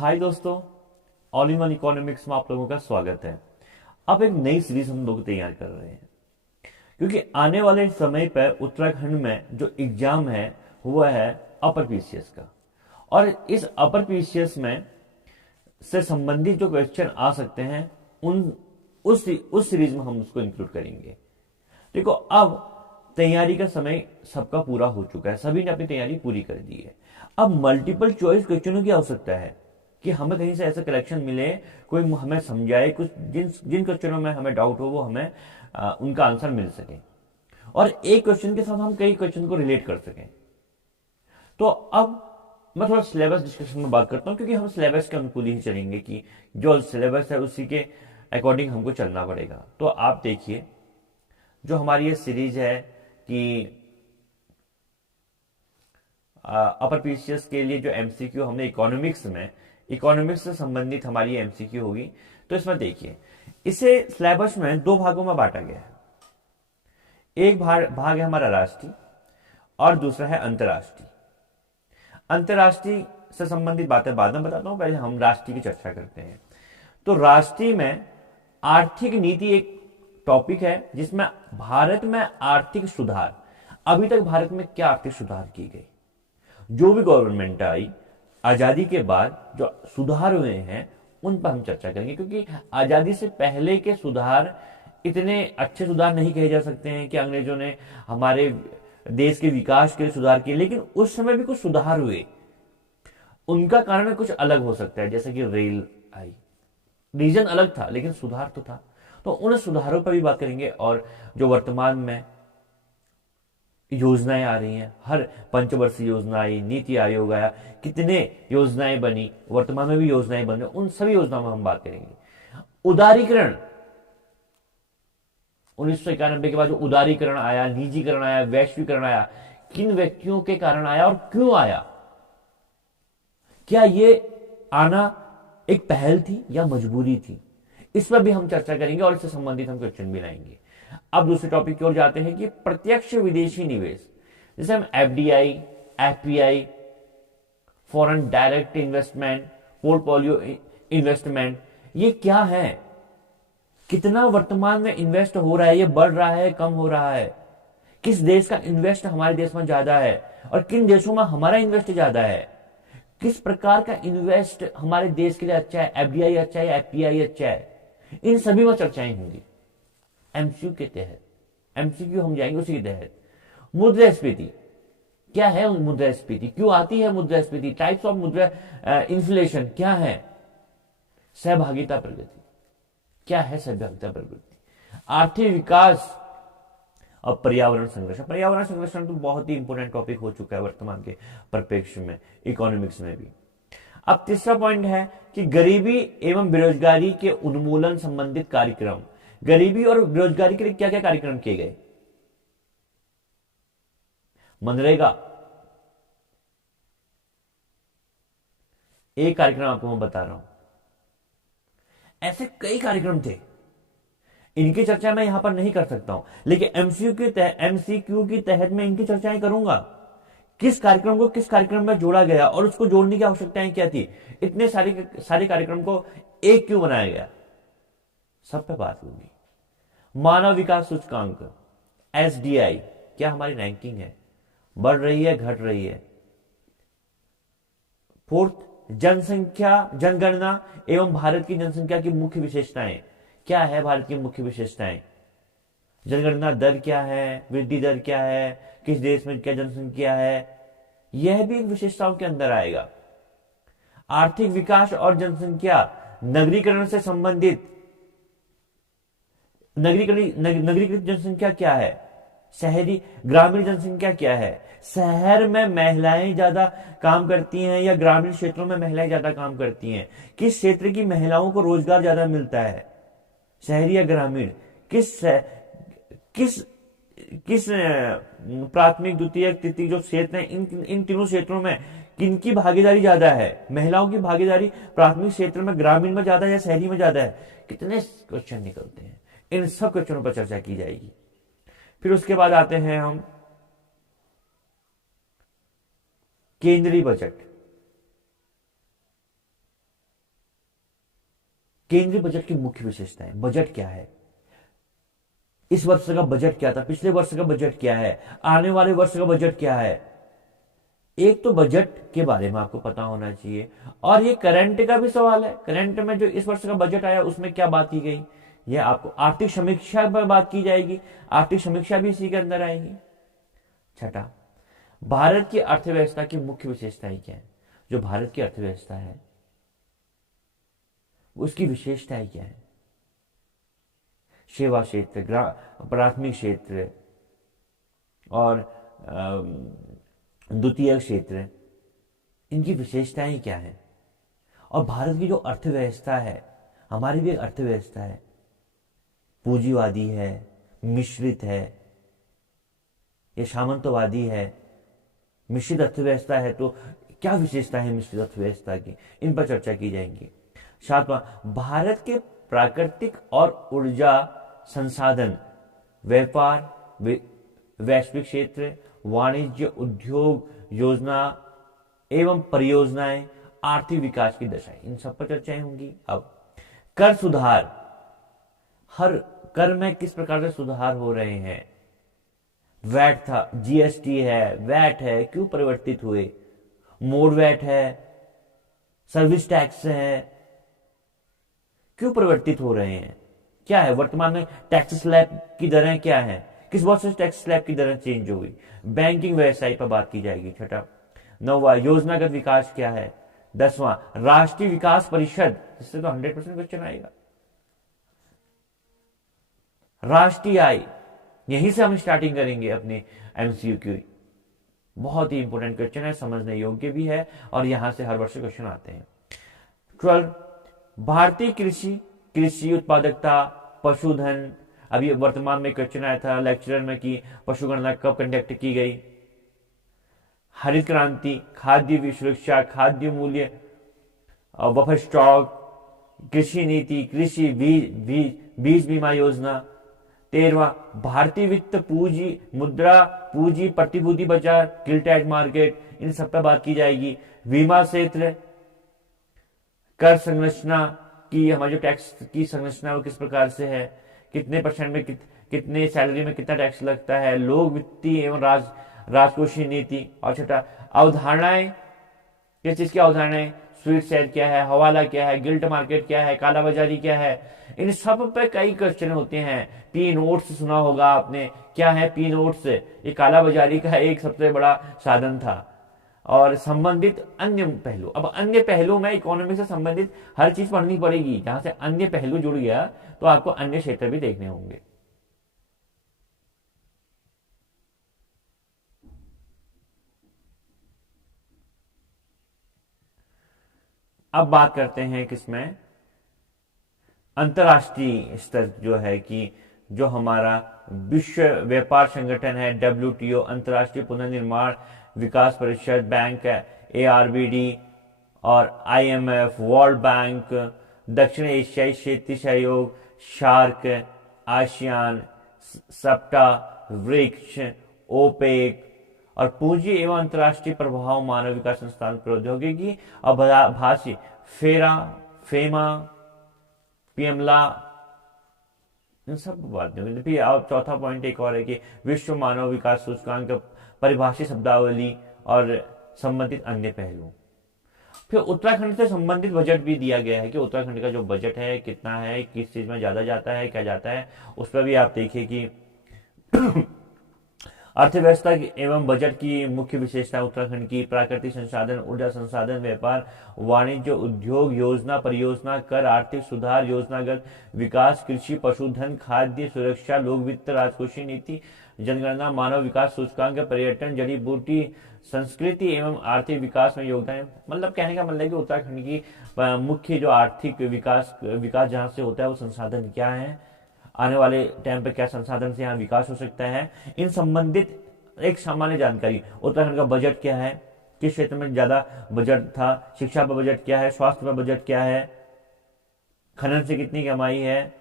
हाय दोस्तों, all in one economics में आप लोगों का स्वागत है। अब एक नई सीरीज हम लोग तैयार कर रहे हैं क्योंकि आने वाले समय पर उत्तराखंड में जो एग्जाम है हुआ है अपर पीसीएस का। और इस अपर पीसीएस में से संबंधित जो क्वेश्चन आ सकते हैं उन उस सीरीज में हम उसको इंक्लूड करेंगे। देखो, अब तैयारी का समय सबका पूरा हो चुका है, सभी ने अपनी तैयारी पूरी कर दी है। अब मल्टीपल चॉइस क्वेश्चनों की आवश्यकता है कि हमें कहीं से ऐसा कलेक्शन मिले, कोई हमें समझाए, कुछ जिन जिन क्वेश्चनों में हमें डाउट हो वो हमें उनका आंसर मिल सके और एक क्वेश्चन के साथ हम कई क्वेश्चन को रिलेट कर सकें। तो अब मैं थोड़ा सिलेबस डिस्कशन में बात करता हूं क्योंकि हम सिलेबस के अनुकूल ही चलेंगे कि जो सिलेबस है उसी के अकॉर्डिंग हमको चलना पड़ेगा। तो आप देखिए, जो हमारी ये सीरीज है कि अपर पीसीएस के लिए जो एमसीक्यू हमने इकोनॉमिक्स से संबंधित हमारी एमसीक्यू होगी। तो इसमें देखिए, इसे सिलेबस में दो भागों में बांटा गया है। एक भाग है हमारा राष्ट्रीय और दूसरा है अंतर्राष्ट्रीय। अंतर्राष्ट्रीय से संबंधित बातें बाद में बताता हूं, पहले हम राष्ट्रीय की चर्चा करते हैं। तो राष्ट्रीय में आर्थिक नीति एक टॉपिक है जिसमें भारत में आर्थिक सुधार, अभी तक भारत में क्या आर्थिक सुधार की गई, जो भी गवर्नमेंट आई आजादी के बाद जो सुधार हुए हैं उन पर हम चर्चा करेंगे। क्योंकि आजादी से पहले के सुधार इतने अच्छे सुधार नहीं कहे जा सकते हैं कि अंग्रेजों ने हमारे देश के विकास के लिए सुधार किए, लेकिन उस समय भी कुछ सुधार हुए। उनका कारण कुछ अलग हो सकता है, जैसे कि रेल आई, रीजन अलग था लेकिन सुधार तो था। तो उन सुधारों पर भी बात करेंगे। और जो वर्तमान में योजनाएं आ रही हैं, हर पंचवर्षीय योजना आई, नीति आयोग आया, कितने योजनाएं बनी, वर्तमान में भी योजनाएं बन रही, उन सभी योजनाओं में हम बात करेंगे। उदारीकरण, 1991 के बाद जो उदारीकरण आया, निजीकरण आया, वैश्वीकरण आया, किन व्यक्तियों के कारण आया और क्यों आया, क्या ये आना एक पहल थी या मजबूरी थी, इस पर भी हम चर्चा करेंगे और इससे संबंधित हम क्वेश्चन भी लाएंगे। अब दूसरे टॉपिक की ओर जाते हैं कि प्रत्यक्ष विदेशी निवेश, जैसे हम FDI, FPI, foreign direct investment, portfolio investment, ये क्या है, कितना वर्तमान में इन्वेस्ट हो रहा है, ये बढ़ रहा है, कम हो रहा है, किस देश का इन्वेस्ट हमारे देश में ज्यादा है और किन देशों में हमारा इन्वेस्ट ज्यादा है, किस प्रकार का इन्वेस्ट हमारे देश के लिए अच्छा है, एफडीआई अच्छा है, एफपीआई अच्छा है, इन सभी में चर्चाएं होंगी एमसीक्यू के तहत। एमसीक्यू हम जाएंगे उसी के तहत। मुद्रास्फीति क्या है, मुद्रास्फीति क्यों आती है, मुद्रास्फीति टाइप्स ऑफ मुद्रा, इन्फ्लेशन क्या है, सहभागिता प्रगति क्या है, सहभागिता प्रगति, आर्थिक विकास और पर्यावरण संरक्षण। पर्यावरण संरक्षण तो बहुत ही इंपोर्टेंट टॉपिक हो चुका है वर्तमान के परिप्रेक्ष्य में, इकोनॉमिक्स में भी। अब तीसरा पॉइंट है कि गरीबी एवं बेरोजगारी के उन्मूलन संबंधित कार्यक्रम। गरीबी और बेरोजगारी के लिए क्या क्या कार्यक्रम किए गए, मनरेगा एक कार्यक्रम आपको मैं बता रहा हूं, ऐसे कई कार्यक्रम थे, इनकी चर्चा मैं यहां पर नहीं कर सकता हूं, लेकिन एमसीक्यू की तहत मैं इनकी चर्चाएं करूंगा। किस कार्यक्रम को किस कार्यक्रम में जोड़ा गया और उसको जोड़ने की आवश्यकताएं क्या थी, इतने सारे कार्यक्रम को एक क्यों बनाया गया, सब पे बात होगी। मानव विकास सूचकांक एसडीआई, क्या हमारी रैंकिंग है, बढ़ रही है, घट रही है। फोर्थ, जनगणना एवं भारत की जनसंख्या की मुख्य विशेषताएं, क्या है भारत की मुख्य विशेषताएं, जनगणना दर क्या है, वृद्धि दर क्या है, किस देश में क्या जनसंख्या है, यह भी विशेषताओं के अंदर आएगा। आर्थिक विकास और जनसंख्या, नगरीकरण से संबंधित, नगरीकृत जनसंख्या क्या है, शहरी ग्रामीण जनसंख्या क्या है, शहर में महिलाएं ज्यादा काम करती हैं या ग्रामीण क्षेत्रों में महिलाएं ज्यादा काम करती हैं, किस क्षेत्र की महिलाओं को रोजगार ज्यादा मिलता है, शहरी या ग्रामीण, किस किस किस प्राथमिक द्वितीयक तृतीयक जो क्षेत्र हैं, इन तीनों क्षेत्रों में किनकी भागीदारी ज्यादा है, महिलाओं की भागीदारी प्राथमिक क्षेत्र में, ग्रामीण में ज्यादा है या शहरी में ज्यादा है, कितने क्वेश्चन निकलते हैं, इन सब क्वेश्चनों पर चर्चा की जाएगी। फिर उसके बाद आते हैं हम केंद्रीय बजट। केंद्रीय बजट की मुख्य विशेषताएं, बजट क्या है, इस वर्ष का बजट क्या था, पिछले वर्ष का बजट क्या है, आने वाले वर्ष का बजट क्या है। एक तो बजट के बारे में आपको पता होना चाहिए, और ये करंट का भी सवाल है, करंट में जो इस वर्ष का बजट आया उसमें क्या बात की गई, यह आपको आर्थिक समीक्षा पर बात की जाएगी, आर्थिक समीक्षा भी इसी के अंदर आएगी। छठा, भारत की अर्थव्यवस्था की मुख्य विशेषताएं क्या है, जो भारत की अर्थव्यवस्था है उसकी विशेषताएं क्या है। सेवा क्षेत्र, प्राथमिक क्षेत्र और द्वितीय क्षेत्र, इनकी विशेषताएं क्या है। और भारत की जो अर्थव्यवस्था है, हमारी भी अर्थव्यवस्था है, पूंजीवादी है, मिश्रित है, ये सामंतवादी है, मिश्रित अर्थव्यवस्था है, तो क्या विशेषता है मिश्रित अर्थव्यवस्था की, इन पर चर्चा की जाएगी। सातवां, भारत के प्राकृतिक और ऊर्जा संसाधन, व्यापार, वैश्विक क्षेत्र, वाणिज्य, उद्योग, योजना एवं परियोजनाएं, आर्थिक विकास की दशाएं, इन सब पर चर्चाएं होंगी। अब कर सुधार, हर कर में किस प्रकार से सुधार हो रहे हैं। वैट था, जीएसटी है, वैट है, क्यों परिवर्तित हुए, मोड वैट है, सर्विस टैक्स है, क्यों परिवर्तित हो रहे हैं, क्या है वर्तमान में टैक्स स्लैब की दरें क्या है, किस वर्ष से टैक्स स्लैब की दरें चेंज हुई। बैंकिंग व्यवसाय पर बात की जाएगी। छठा, नौवां, योजनागत विकास क्या है। 10वां, राष्ट्रीय विकास परिषद, इससे तो 100% क्वेश्चन आएगा। राष्ट्रीय आय, यहीं से हम स्टार्टिंग करेंगे अपने एमसीक्यू की। बहुत ही इंपॉर्टेंट क्वेश्चन है, समझने योग्य भी है, और यहां से हर वर्ष क्वेश्चन आते हैं। 12, भारतीय कृषि उत्पादकता, पशुधन, अभी वर्तमान में क्वेश्चन आया था लेक्चरर में कि पशु गणना कब कंडक्ट की गई। हरित क्रांति, खाद्य सुरक्षा, खाद्य मूल्य, बफर स्टॉक, कृषि नीति, कृषि बीज बीमा योजना। 13वां, भारतीय वित्त, पूंजी, मुद्रा, पूंजी, प्रतिभूति बाजार, गिल्ट एज मार्केट, इन सब पर बात की जाएगी। बीमा क्षेत्र, कर संरचना की, हमारी जो टैक्स की संरचना वो किस प्रकार से है, कितने परसेंट में कितने सैलरी में कितना टैक्स लगता है, लोक वित्तीय एवं राजकोषीय नीति। और छठा, अवधारणाएं, किस चीज की अवधारणाएं, स्वीट सेल क्या है, हवाला क्या है, गिल्ट मार्केट क्या है, कालाबाजारी क्या है, इन सब पे कई क्वेश्चन होते हैं। पी नोट्स सुना होगा आपने, क्या है पी नोट्स, ये कालाबाजारी का एक सबसे बड़ा साधन था। और संबंधित अन्य पहलू, अब अन्य पहलू में इकोनॉमी से संबंधित हर चीज पढ़नी पड़ेगी, जहां से अन्य पहलू जुड़ गया तो आपको अन्य क्षेत्र भी देखने होंगे। अब बात करते हैं किसमें, अंतरराष्ट्रीय स्तर जो है कि जो हमारा विश्व व्यापार संगठन है WTO, अंतरराष्ट्रीय पुनर्निर्माण विकास परिषद, बैंक ARBD और IMF, वर्ल्ड बैंक, दक्षिण एशियाई क्षेत्रीय सहयोग, शार्क, आसियान, सप्टा, ब्रिक्स, ओपेक, और पूंजी एवं अंतरराष्ट्रीय प्रभाव, मानव विकास संस्थान, प्रौद्योगिकी और भाषी, फेमा, पीएमला, इन सब बात नहीं। फिर अब चौथा पॉइंट एक और है कि विश्व मानव विकास सूचकांक, परिभाषित शब्दावली और संबंधित अन्य पहलू। फिर उत्तराखंड से संबंधित बजट भी दिया गया है कि उत्तराखंड का जो बजट है कितना है, किस चीज में ज्यादा जाता है, क्या जाता है, उस पर भी आप देखिए कि अर्थव्यवस्था एवं बजट की मुख्य विशेषता उत्तराखंड की, प्राकृतिक संसाधन, ऊर्जा संसाधन, व्यापार, वाणिज्य, उद्योग, योजना, परियोजना, कर, आर्थिक सुधार, योजनागत विकास, कृषि, पशुधन, खाद्य सुरक्षा, लोक वित्त, राजकोषीय नीति, जनगणना, मानव विकास सूचकांक, पर्यटन, जड़ी बूटी, संस्कृति एवं आर्थिक विकास में योगदान। मतलब कहने का मतलब है कि उत्तराखंड की मुख्य जो आर्थिक विकास जहां से होता है वो संसाधन क्या है, आने वाले टाइम पे क्या संसाधन से यहाँ विकास हो सकता है, इन संबंधित एक सामान्य जानकारी। उत्तराखंड का बजट क्या है, किस क्षेत्र में ज्यादा बजट था, शिक्षा पर बजट क्या है, स्वास्थ्य पर बजट क्या है, खनन से कितनी कमाई है,